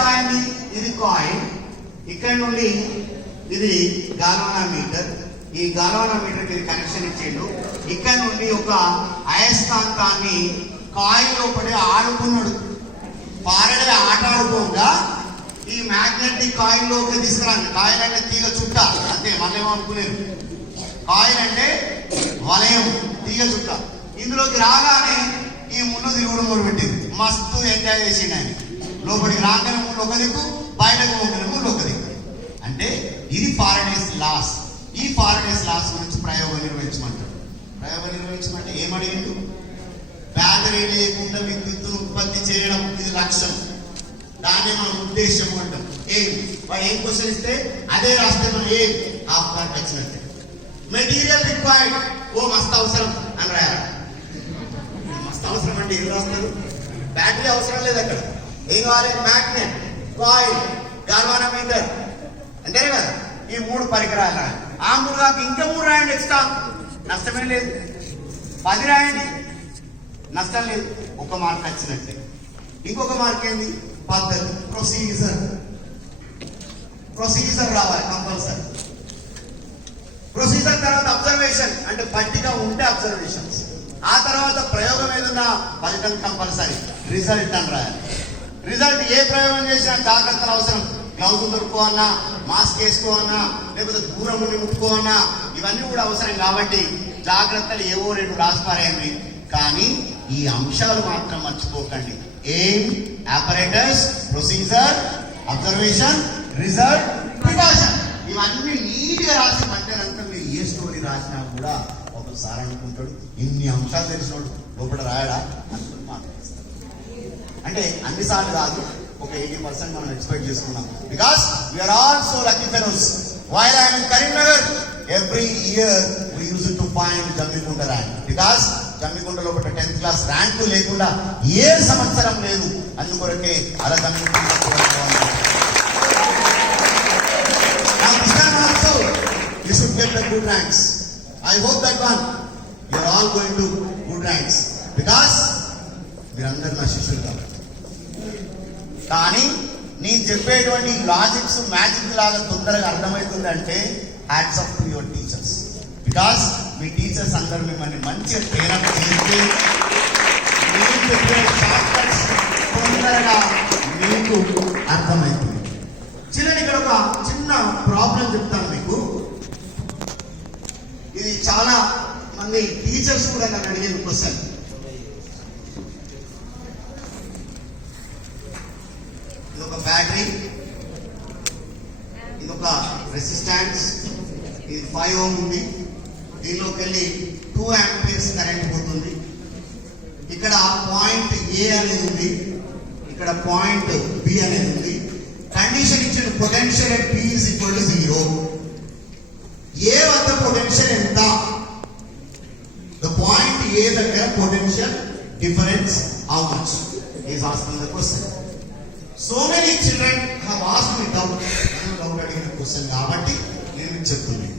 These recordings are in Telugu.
రాయండి. ఇది కాయిల్, ఇక్కడ నుండి ఇది గాల్వానామీటర్, ఈ గాల్వానామీటర్కి ఇది కనెక్షన్ ఇచ్చిండు. ఇక్కడ నుండి ఒక అయస్కాంతాన్ని కాయిల్ లోపలి ఆడుకున్నాడు. పారడే ఆట ఆడుకోగా ఈ మ్యాగ్నెటిక్ కాయిల్ లోకి తీసుకురాండి. కాయిల్ అంటే తీగ చుట్ట, అంతే, మళ్ళీ అనుకునేది. కాయిల్ అంటే వలయం, తీగ చుట్ట. ఇందులోకి రాగానే ఈ ముళ్ళు తిరుగుడు మూడు పెట్టింది. మస్తు ఎంజాయ్ చేసిండు ఆయన. లోపలికి రాగానే ముళ్ళు ఒక దిక్కు, బయటకు పోగానే ముళ్ళు ఒక దిక్కు. అంటే ఇది ఫారడేస్ లాస్. ఈ ఫారడేస్ లాస్ గురించి ప్రయోగం నిర్వహించమంటాడు. ప్రయోగం నిర్వహించమంటే ఏమడిగిండు? బ్యాటరీ లేకుండా విద్యుత్తును ఉత్పత్తి చేయడం, ఇది లక్ష్యం. దాన్ని మనం ఉద్దేశం అంటాం. వాడు ఏం క్వశ్చన్ ఇస్తే అదే రాస్తే మనం హాఫ్ మార్క్ వచ్చినట్టే. మెటీరియల్ రిక్వైర్డ్, మస్తు అవసరం అని రాయాలి. మస్తు అవసరం అంటే ఏం రాస్తారు? బ్యాటరీ అవసరం లేదు అక్కడ. ఏం కావాలి? మ్యాగ్నెట్, కాయిల్, గాల్వానామీటర్, అంతేనే కదా. ఈ 3 పరికరాలు రాయాలి. ఆ 3 కాక ఇంకా 3 రాయండి ఎక్స్ట్రా, నష్టమే లేదు. 10 రాయండి, నష్టం లేదు. 1 మార్క్ వచ్చినట్టే. ఇంకొక మార్క్ ఏంది? పద్ధతి, ప్రొసీజర్ రావాలి కంపల్సరీ. ప్రొసీజర్ తర్వాత అబ్జర్వేషన్, అంటే పట్టిక ఉంటే అబ్జర్వేషన్స్. ఆ తర్వాత ప్రయోగం ఏదన్నా ఫలితం కంపల్సరీ. రిజల్ట్ అని రాయాలి. రిజల్ట్ ఏ ప్రయోగం చేసినా జాగ్రత్తలు అవసరం. గ్లౌజ్ దొరుకుకోవన్నా, మాస్క్ వేసుకోవన్నా, లేకపోతే దూరం నుండి ముట్టుకోవన్నా, ఇవన్నీ కూడా అవసరం. కాబట్టి జాగ్రత్తలు ఏవో 2 రాసిపారేయండి. కానీ ఈ అంశాలు మాత్రం మర్చిపోకండి. Aim, operators, procedure, observation, result, precaution. ఇవన్నీ నీట్గా రాసి మధ్యాహ్నం మీరు ఏ స్టోరీ రాసినా కూడా ఒకసారి అనుకుంటాడు, ఇన్ని అంశాలు తెలిసినోడు లోపల రాయడా అనుకుని మాట్లాడేస్తాడు. అంటే అన్నిసార్లు కాదు, ఒక 80% మనం ఎక్స్పెక్ట్ చేసుకున్నాం. Because we are all so lucky fellows. While I am in Karimnagar, every year we use to find Jammikunta rank. Because Jammikunta లోపల 10th క్లాస్ ర్యాంకు లేకుండా ఏ సంవత్సరం లేదు. అందుకొరకే అలా Jammikunta you should get the good ranks. I hope that one you are all going to good ranks because మీరందరూ నా శిష్యులు కాబట్టి. కానీ నేను చెప్పేటువంటి లాజిక్స్ మ్యాజిక్ లాగా తొందరగా అర్థమవుతుంది అంటే hats off to your teachers. Because me teachers అందరూ మిమ్మల్ని మంచిగా ట్రైనప్ చేస్తే నేను చెప్పే షార్ట్కట్స్ తొందరగా మీకు అర్థమవుతుంది. చిన్న ఇక్కడ ఒక చిన్న ప్రాబ్లం చెప్తాను మీకు. ఇది చాలా మంది టీచర్స్ కూడా నన్ను అడిగిన క్వశ్చన్. ఇదొక బ్యాటరీ, ఇదొక రెసిస్టెన్స్, ఇది 5 ohm ఉంది. దీనిలోకి వెళ్ళి 2 amperes కరెంట్ పోతుంది. ఇక్కడ పాయింట్ ఏ అనేది ఉంది, ఇక్కడ పాయింట్ బి అనేది ఉంది. కండిషన్ ఇచ్చిన potential at P is equal to 0. ఏ వద్ద పొటెన్షియల్ ఎంత? ద పాయింట్ ఏ దగ్గర potential difference how much is asking the question. So many children have asked me doubt అడిగిన క్వశ్చన్ కాబట్టి నేను మీకు చెప్తున్నాను.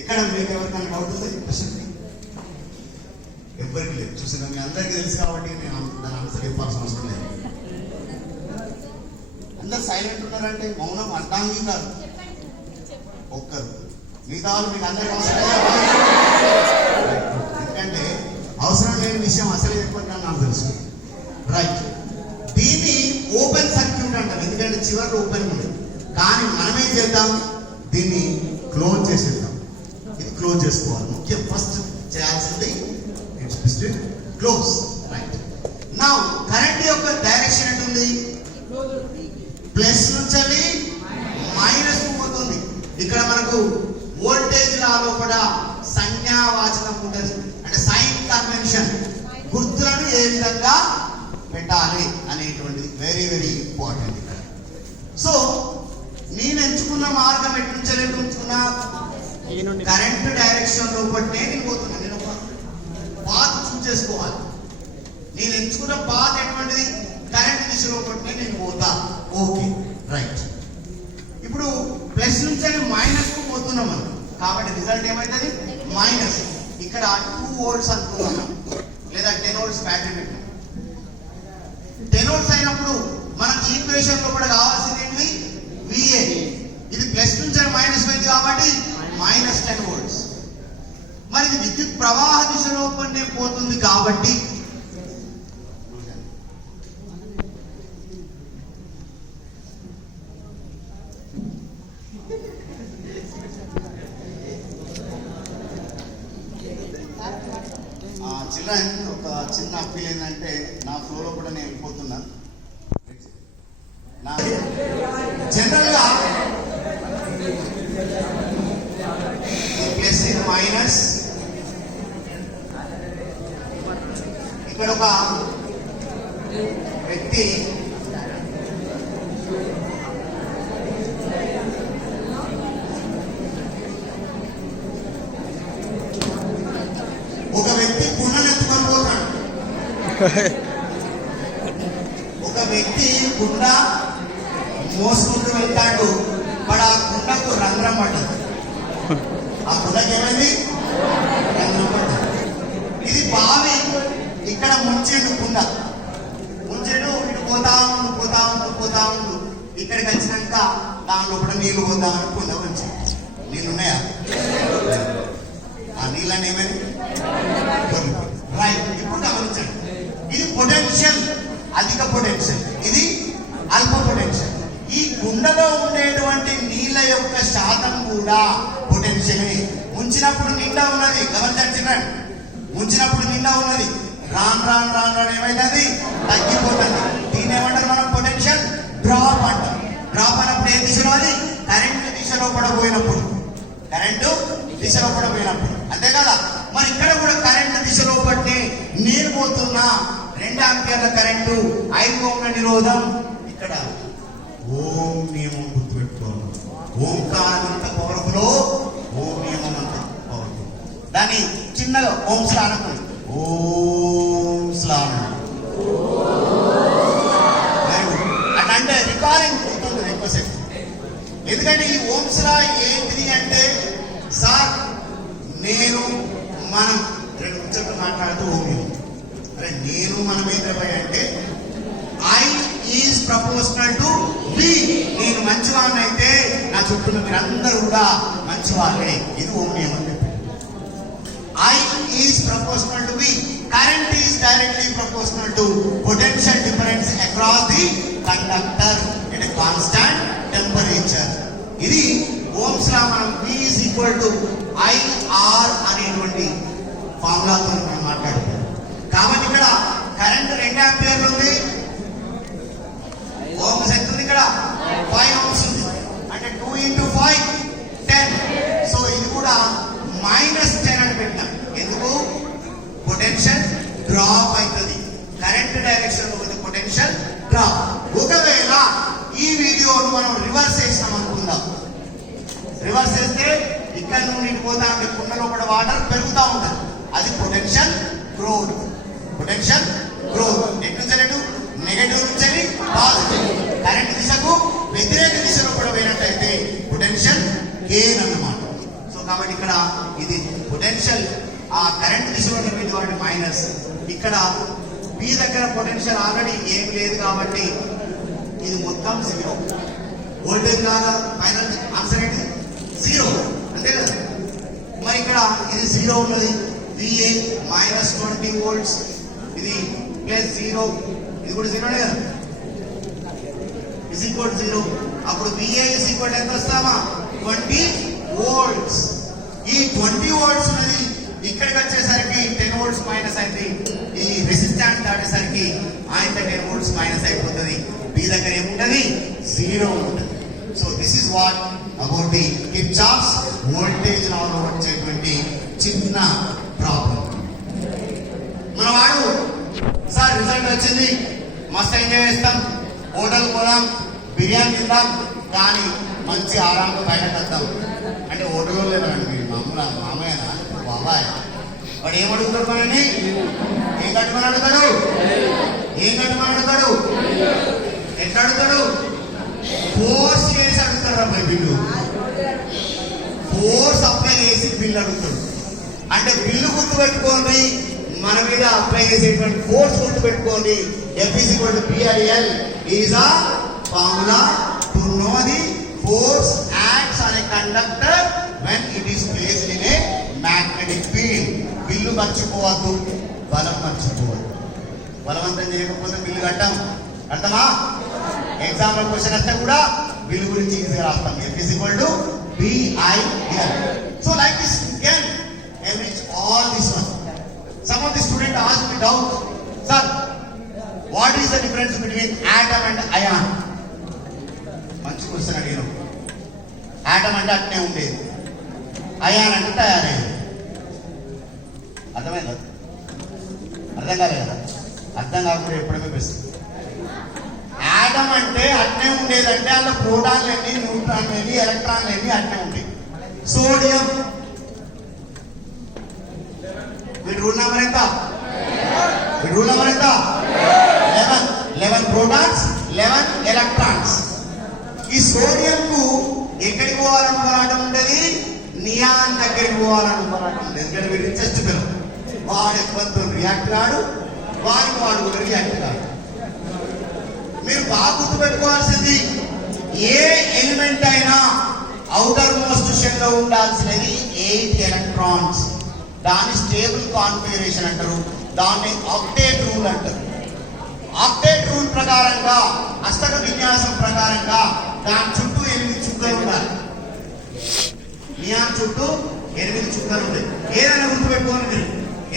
ఇక్కడ మీకు ఎవరికైనా డౌట్ ఉంది? క్వశ్చన్ ఎవరికి లేదు. చూసిన మీ అందరికీ తెలుసు కాబట్టి నేను దాని ఆన్సర్ చెప్పాల్సిన అవసరం లేదు. అందరు సైలెంట్ ఉన్నారంటే మౌనం అర్థాంగి కాదు. ఒక్కరు మిగతా వాళ్ళు మీకు అందరికీ అవసరం లేదు. ఎందుకంటే అవసరం లేని విషయం అసలు చెప్పండి నాకు తెలుసు. రైట్, దీన్ని ఓపెన్ సర్క్యూట్ అంటారు. ఎందుకంటే చివరిలో ఓపెన్ ఉంది. కానీ మనం ఏం చేద్దాం, దీన్ని క్లోజ్ చేసేద్దాం. ఇది క్లోజ్ చేసుకోవాలి. ముఖ్యం ఫస్ట్ చేయాల్సింది it's close. Right, now current యొక్క డైరెక్షన్ ఎటుంది? ప్లస్ నుంచి మైనస్ పోతుంది. ఇక్కడ మనకు వోల్టేజ్ లాలో కూడా సంజ్ఞావాచకం ఉంటుంది. అంటే సైన్ కన్వెన్షన్, గుర్తులను ఏ విధంగా పెట్టాలి అనేటువంటిది వెరీ వెరీ ఇంపార్టెంట్ ఇక్కడ. సో నేను ఎంచుకున్న మార్గం ఎంచుకున్నా కరెంట్ డైరెక్షన్ లోపలనే నేను పోతున్నా. నేను ఒక పాత్ చూస్ చేసుకోవాలి. నేను ఎంచుకున్న పాత్ ఎటువంటిది? కరెంట్ దిశ లోపలనే నేను పోతా. Okay, right. ఇప్పుడు ప్లస్ నుంచి మైనస్ కు పోతున్నాం మనం. కాబట్టి రిజల్ట్ ఏమైతుంది? మైనస్. ఇక్కడ 2 volts అనుకున్నాం, లేదా 10 volts బ్యాటరీ పెట్టాం. 10 volts అయినప్పుడు మనకి ఈక్వేషన్ ఈక్వేషన్ లో కూడా కావాల్సింది ఏంటి? VA. ఇది ప్లస్ నుంచి మైనస్ పోయింది కాబట్టి -10 volts. మరి ఇది విద్యుత్ ప్రవాహ దిశలో పోతుంది కాబట్టి చిల్డ్రన్ ఒక చిన్న అప్పీల్ ఏంటంటే నా ఫ్లోలో కూడా నేను వెళ్ళిపోతున్నా. జనరల్ గా ప్లస్ ఇది మైనస్, ఇక్కడ ఒక వ్యక్తి కుండను పోతాడు. ఒక వ్యక్తి కుండ మోసుకుంటూ వెళ్తాడు. మరి ఆ కుండకు రంధ్రం పడ్డది. ఆ కుండకి ఏమైంది? రంధ్రం పడ్డది. ఇది బావి. ఇక్కడ ముంచెడు కుండ, ముంచెడు ఇటు పోతా ఉండు. ఇక్కడికి వచ్చినాక దానిలో కూడా నీళ్లు పోతామని కుండ వచ్చి నీళ్ళు ఉన్నాయా? ఆ నీళ్ళని ఏమైంది? రైట్. ఇప్పుడు గమనించండి, ఇది పొటెన్షియల్, అధిక పొటెన్షియల్, ఇది అల్ప పొటెన్షియల్. ఈ కుండలో ఉండేటువంటి నీళ్ళ యొక్క శాతం కూడా పొటెన్షియలే. ముంచినప్పుడు నిండా ఉన్నది, గమనించండి, ముంచినప్పుడు నిండా ఉన్నది. రాను ఏమైతుంది? తగ్గిపోతుంది. దీన్ని ఏమంటారు మనం? పొటెన్షియల్ డ్రాప్ అంటాం. డ్రాప్ అన్నప్పుడు ఏ దిశలో? అది కరెంటు దిశలో పడబోయినప్పుడు, అంతే కదా. మరి ఇక్కడ కూడా కరెంటు దిశలో పట్టి నేను పోతున్నా. 2 ఆంపియర్ల కరెంటు, 5 ఓంల నిరోధం. ఇక్కడ ఓం నియమం గుర్తుపెట్టుకోవాలి. ఓంకారం అంత పవర్ఫుల్, ఓం నియమం అంత పవర్ఫుల్. దాన్ని చిన్నగా ఓం స్లానం, ఓం స్లానం అంటే రికార్డింగ్ గుర్తుంటుంది ఎక్కువసేపు. ఎందుకంటే ఈ ఓమ్స్ లా ఏంటిది అంటే, సార్ నేను మనం 2 ముచ్చట్లు మాట్లాడుతూ ఓమి. అరే నేను మనం ఏంటంటే అంటే I is proportional to V. నేను మంచివాడిని అయితే నా చుట్టూ మీరందరూ కూడా మంచివాళ్ళే. ఇది ఓం నియమం. I is proportional to V. Current is directly proportional to potential difference across the conductor at a constant temperature. ఇది ఓమ్స్ లా మనం V is equal to IR అనేటువంటి ఫార్ములాతో మనం మాట్లాడుతాం. కాబట్టి ఇక్కడ కరెంట్ 2 ఆంపియర్లు ఉంది, ఓమ్స్ ఎంత ఉంది? ఇక్కడ 5 ఓమ్స్ ఉంది. అంటే 2 into 5 10. సో ఇది కూడా -10 అని పెట్టాం. ఎందుకు? పొటెన్షియల్ డ్రాప్ అవుతుంది. కరెంట్ డైరెక్షన్ లో పొటెన్షియల్ డ్రాప్. ఒకవేళ ఈ వీడియోను మనం రివర్స్ చేసినాం అనుకుందాం. రివర్స్ చేస్తే ఇక్కడ నుండి పోతా ఉంటే కుండలో కూడా వాటర్ పెరుగుతూ ఉంటుంది. అది పొటెన్షియల్ గ్రోత్. ఎటు నెగటివ్ నుంచి పాజిటివ్. కరెంట్ దిశకు వ్యతిరేక దిశలో కూడా పోయినట్లయితే పొటెన్షియల్ గెయిన్ అన్నమాట. సో కాబట్టి ఇక్కడ ఇది పొటెన్షియల్ ఆ కరెంట్ దిశలో ఉన్నటువంటి మైనస్. ఇక్కడ మీ దగ్గర పొటెన్షియల్ ఆల్రెడీ ఏం లేదు కాబట్టి ఇది మొత్తం 0. వోల్టేజ్ లాగా ఫైనల్ ఆన్సర్ ఏంటి? 0, అంతే కదా. మరి ఇక్కడ ఇది 0 ఉన్నది. VA -20 volts, ఇది +0, ఇది కూడా 0 కదా. is equal to 0. అప్పుడు VA is equal to ఎంత వస్తామా? 20 volts. ఈ 20 volts ఉన్నది ఇక్కడికి వచ్చేసరికి 10 volts మైనస్ అయింది. ఈ రెసిస్టెన్స్ దాటేసరికి ఆయన 10 volts మైనస్ అయిపోతుంది. మీ దగ్గర ఏముంటది? 0 ఉంటుంది. So this is what about the Kirchhoff's voltage లాలో వచ్చేటువంటి చిన్న ప్రాబ్లం. మన వాడు సార్ రిజల్ట్ వచ్చింది, మస్తు ఎంజాయ్ చేస్తాం, హోటల్ పోదాం, బిర్యానీ తిందాం, కానీ మంచి ఆరాంగా బయటకు వద్దాం అంటే హోటల్లో లేదండి. మీరు మామయ్య బాబాయ్ వాడు ఏం అడుగుతాడు? మనని ఏం కట్టుమని అడుగుతాడు? ఎట్లా అడుగుతాడు? ఫోర్స్ చేసి అడుగుతాడు. అబ్బాయి బిల్లు ఫోర్స్ అప్లై చేసి బిల్లు అడుగుతాడు. అంటే బిల్లు గుర్తు పెట్టుకోండి, మన మీద అప్లై చేసేటువంటి ఫోర్స్ గుర్తు పెట్టుకోండి. F is equal to PIL is a formula to know the force acts on a conductor when it is placed in a magnetic field. Bill మర్చిపోవద్దు, బలం మర్చిపోవద్దు. బలవంతం చేయకపోతే బిల్లు కట్టాం, అర్థమా? ఎగ్జామ్ లో క్వశ్చన్ వస్తే కూడా బిల్లు గురించి ఈజీగా రాస్తాం. F is equal to BIL. So like this you can enrich all this one. Some of the students ask me doubt, sir, what is the difference between atom and ion? మంచి క్వశ్చన్ అడిగాను. ఆటం అంటే అట్నే ఉండేది, అయాన్ అంటే తయారయ్యేది. అర్థమైందా? అర్థం కాలేదు కదా? అర్థం కాకుండా ఎప్పుడైనా బెస్ట్. ఆటం అంటే అట్నే ఉండేదంటే అందులో ప్రోటాన్లు ఎన్ని, న్యూట్రాన్లు ఎన్ని, ఎలక్ట్రాన్లు ఎన్ని అట్నే ఉంటాయి. సోడియం వీటి రూల్ నెంబర్ ఎంత? వీటి రూల్ నెంబర్ ఎంత? 11 ప్రోటాన్స్, 11 ఎలక్ట్రాన్స్. ఈ సోడియం కు ఎక్కడికి పోవాలని పోరాటం ఉండేది? నియాన్ దగ్గరికి పోవాలని పోరాటం ఉండేది. ఎందుకంటే వీడు ఇంట్రెస్ట్ పిల్లలు, వాడు ఎక్కువ రియాక్ట్ కాడు, వాడు కూడా రియాక్ట్ కాడు. మీరు బాగా గుర్తుపెట్టుకోవాల్సింది, ఏ ఎలిమెంట్ అయినా అవుటర్ మోస్ట్ షెల్ లో ఉండాల్సినది 8 ఎలక్ట్రాన్స్. దాన్ని స్టేబుల్ కాన్ఫిగరేషన్ అంటారు, దాన్ని ఆక్టేట్ రూల్ అంటారు. ఆక్టేట్ రూల్ ప్రకారంగా, అష్టక విన్యాసం ప్రకారంగా దాని చుట్టూ 8 చుక్కలు ఉండాలి. నియాన్ చుట్టూ 8 చుక్కలు ఉంటాయి. ఏదైనా గుర్తుపెట్టుకోవాలి మీరు,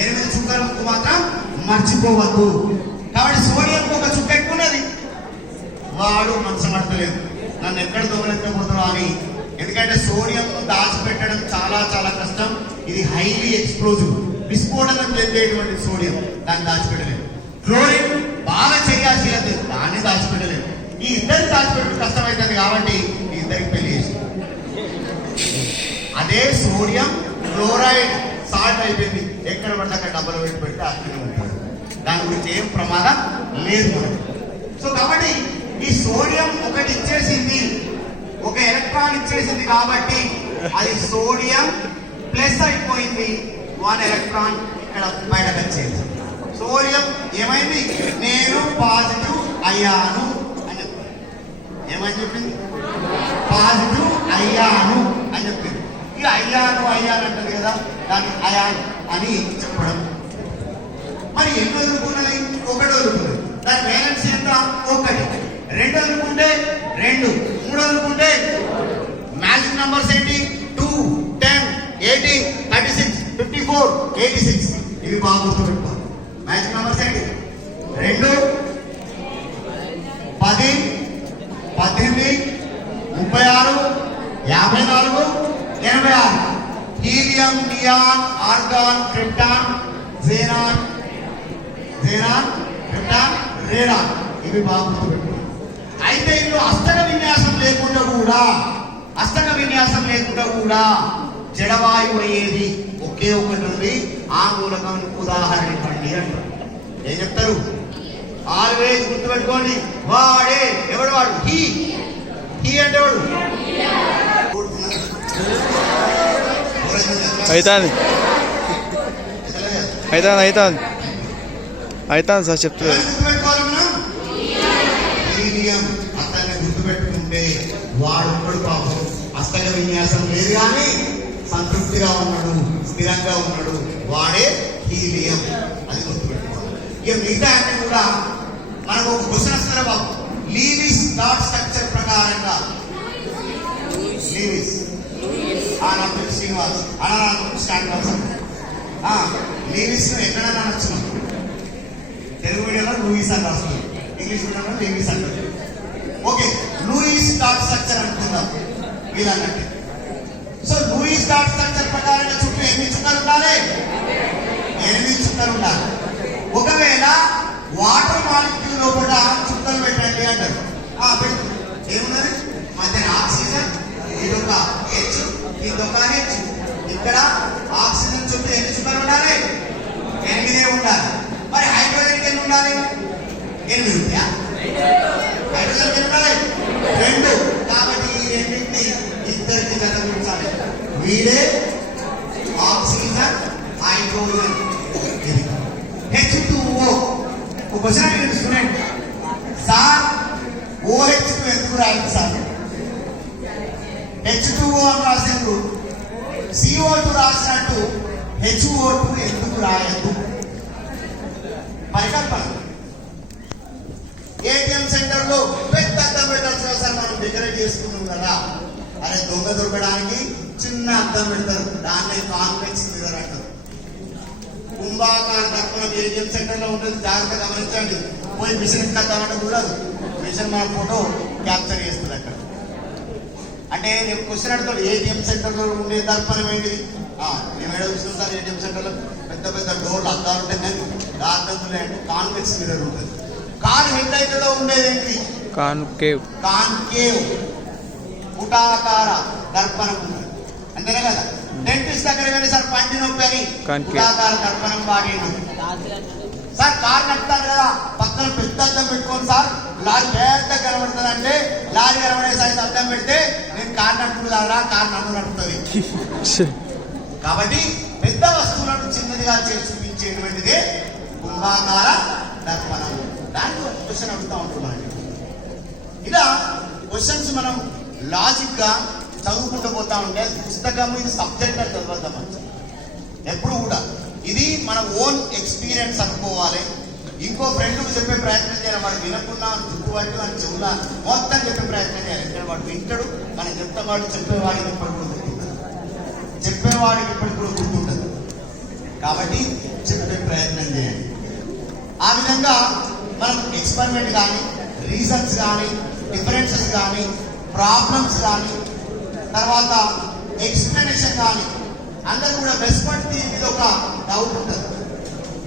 8 చుక్కలకు మాత్రం మర్చిపోవద్దు. కాబట్టి సోడియం ఒక చుక్క ఎక్కువ ఉన్నది, వాడు మనసు పడతలేదు, నన్ను ఎక్కడ దొంగలెత్తపోతారో అని. ఎందుకంటే సోడియం దాచిపెట్టడం చాలా చాలా కష్టం. ఇది హైలీ ఎక్స్ప్లోజివ్, విస్ఫోటనం చెందేటువంటి సోడియం, దాన్ని దాచిపెట్టలేదు. క్లోరిన్ బాగా క్రియాశీలత, దాన్ని దాచిపెట్టలేదు. ఈ ఇద్దరికి దాచిపెట్టడం కష్టమవుతుంది కాబట్టి ఈ ఇద్దరికి పెళ్లి చేసి, అదే సోడియం క్లోరైడ్ సాల్ట్ అయిపోయింది, ఎక్కడ పడితే అక్కడ డబ్బులు పెట్టి అక్కడే ఉంటుంది. దాని గురించి ఏం ప్రమాదం లేదు మనకు. సో కాబట్టి ఈ సోడియం ఒకటి ఇచ్చేసింది, ఒక ఎలక్ట్రాన్ ఇచ్చేసింది కాబట్టి అది సోడియం ప్లస్ అయిపోయింది. 1 ఎలక్ట్రాన్ ఇక్కడ బయటకు వచ్చేది. సోడియం ఏమైంది? నేను పాజిటివ్ అయ్యాను అని చెప్పింది. ఏమని చెప్పింది? పాజిటివ్ అయ్యాను అని చెప్పింది. ఇక అయ్యాను అంటది కదా, దాన్ని అయాన్ అని చెప్పడం. మరి ఎన్ని వదులుకున్నది? 1 వదులుకున్నది. దాని బ్యాలెన్స్ ఎంత? 1. 2 వదులుకుంటే 2, 3 వదులుకుంటే మ్యాజిక్ నంబర్స్ ఏంటి? 2, 10, 18, 36, 54, 86. ఇవి బాగా గుర్తుపెట్టుకోవాలి. మ్యాజిక్ నంబర్స్ ఏంటి? 2, 10, 18, 36, 54, 86. Helium, neon, organ, krypton, xenon, krypton, radon. ఇవి బాగా గుర్తుపెట్టుకోవాలి. అయితే ఇందులో అష్టక విన్యాసం లేకుండా కూడా జడవాయువు అయ్యేది ఒకే ఒకటి ఉంది. ఆ మూలకం ఉదాహరణ ఇవ్వండి అంటారు. ఏం చెప్తారు? ఆల్వేజ్ గుర్తుపెట్టుకోండి, వాడే. ఎవడు వాడు? హీ అంటే వాడు అవుతాను సార్ చెప్తారు. అతన్ని గుర్తుపెట్టుకుంటే వాడు ఒక్కడు పాపం అస్తక విన్యాసం లేదు కానీ సంతృప్తిగా ఉన్నాడు, స్థిరంగా ఉన్నాడు, వాడే హీలియం. అది గుర్తుపెట్టుకోవాలి. ఇక మిగతా అన్ని కూడా మనకు ఒక క్వశ్చన్ వస్తారా బాబు? లీవిస్ డాట్ స్ట్రక్చర్ ప్రకారంగా లీవిస్ నా పేరు శ్రీనివాస్ అలా స్టార్ట్ అవుతాం. లీవిస్ ఎక్కడైనా నచ్చున్నాం. తెలుగు మీడియంలో లూయిస్ అని రాస్తుంది, ఇంగ్లీష్ మీడియంలో లీవిస్ అంటారు. ఓకే, లూయిస్ డాట్ స్ట్రక్చర్ అనుకుందాం వీళ్ళన్నట్టు. సో లూయిస్ డాట్ స్ట్రక్చర్ ప్రకారంగా చుట్టూ 8 చుక్కలు ఉండాలి. 8 చుక్కలు ఉండాలి. ఒకవేళ వాటర్ మాలిక్యూల్ లోపల చుక్కలు పెట్టండి అంటారు. పెడుతుంది. ఏమున్నది? మధ్యన ఆక్సిజన్, ఇదొక హెచ్, ఇదొక హెచ్. ఇక్కడ ఆక్సిజన్ చుట్టూ 8 చుక్కలు ఉండాలి. 8 ఉండాలి. మరి హైడ్రోజన్ ఎన్ని ఉండాలి? 8 ఉంటాయా? హైడ్రోజన్ ఎన్ని ఉండాలి? 2. కాబట్టి ఈ రెండింటిని ఇద్దరికి చదవించాలి. వీడే ఆక్సిజన్, హైడ్రోజన్. H2O. ఒక క్వశ్చన్ అడిగాడు స్టూడెంట్, సార్ OH2 ఎందుకు రాయండి సార్? H2O అని రాసిండ్రు, CO2 రాసినట్టు HO2 ఎందుకు రాయద్దు? పరికల్పన. ATM సెంటర్లో పెద్ద అద్దం పెట్టాల్సిన సార్, మనం డెకరేట్ చేసుకున్నాం కదా. అరే దొంగ దొరకడానికి చిన్న అద్దం పెడతారు, దాన్ని కాన్వెక్స్ మిర్రర్ అంటారు. కుంభాకార దర్పణం ATM సెంటర్ లో ఉంటుంది, జాగ్రత్త గమనించండి. పోయి మిషన్ ఎట్లా కావాలంటే చూడదు, మిషన్ మన ఫోటో క్యాప్చర్ చేస్తుంది అక్కడ. అంటే నేను క్వశ్చన్ అడుగుతాడు, ATM సెంటర్ లో ఉండే దర్పణం ఏంటిది? మేము ఏదో చూస్తాం సార్, ATM సెంటర్ లో పెద్ద పెద్ద డోర్లు అద్దాలు ఉంటాయి, కానీ దాంట్లో కాన్వెక్స్ మిర్రర్ ఉంటుంది. కాన్ హెడ్ లైట్ లో ఉండేది ఏంటి? కాన్కేవ్. కాన్కేవ్ పుటాకార దర్పణం ఉంటుంది, అంతేనే కదా. డెంటిస్ట్ దగ్గర వెళ్ళి సార్ పంటి నొప్పి అని పుటాకార దర్పణం వాడిను సార్. కారు నడుపుతాను కదా, పక్కన పెద్ద అద్దం పెట్టుకోండి సార్, లారీ పెద్ద కనబడుతుంది అంటే లారీ కనబడే సైజ్ అద్దం పెడితే నేను కారు నడుపుతుంది కదా, కారు నన్ను నడుపుతుంది. కాబట్టి పెద్ద వస్తువులను చిన్నదిగా చేసి చూపించేటువంటిది కుంభాకార దర్పణం. దానికి ఒక క్వశ్చన్ అడుగుతూ ఉంటున్నాను. ఇలా క్వశ్చన్స్ మనం లాజిక్ గా చదువుకుంటూ పోతా ఉంటే పుస్తకం ఇది సబ్జెక్ట్ అని చదవద్దాం ఎప్పుడు కూడా. ఇది మన ఓన్ ఎక్స్పీరియన్స్ అనుకోవాలి. ఇంకో ఫ్రెండ్కి చెప్పే ప్రయత్నం చేయాలి, వాడు వినకుండా చుట్టుపట్టు అని చెవులా మొత్తం చెప్పే ప్రయత్నం చేయాలి. ఎందుకంటే వాడు వింటాడు, మనం చెప్తాం, వాడు చెప్పేవాడికి ఇప్పటి కూడా గుర్తుంటుంది, చెప్పేవాడికి ఇప్పటికి కూడా గుర్తుంటుంది. కాబట్టి చెప్పే ప్రయత్నం చేయండి. ఆ విధంగా మనం ఎక్స్పెరిమెంట్ కానీ, రీజన్స్ కానీ, డిఫరెన్సెస్ కానీ, ప్రాబ్లమ్స్ కానీ, తర్వాత ఎక్స్ప్లెనేషన్ కానీ, అందరూ కూడా వెస్ట్వర్డ్ థియరీ మీద ఒక డౌట్ ఉంటుంది.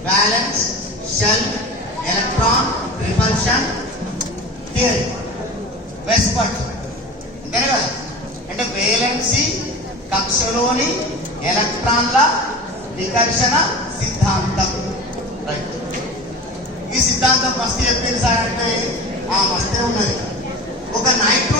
Valence, shell, electron, repulsion theory. Westward అంతేనే కదా. అంటే వేలెన్సీ కక్షలోని ఎలక్ట్రాన్ల వికర్షణ సిద్ధాంతం. రైట్. ఈ సిద్ధాంతం మస్తీ చెప్పింది సార్ అంటే మస్తే ఉన్నది. ఒక నైట్రో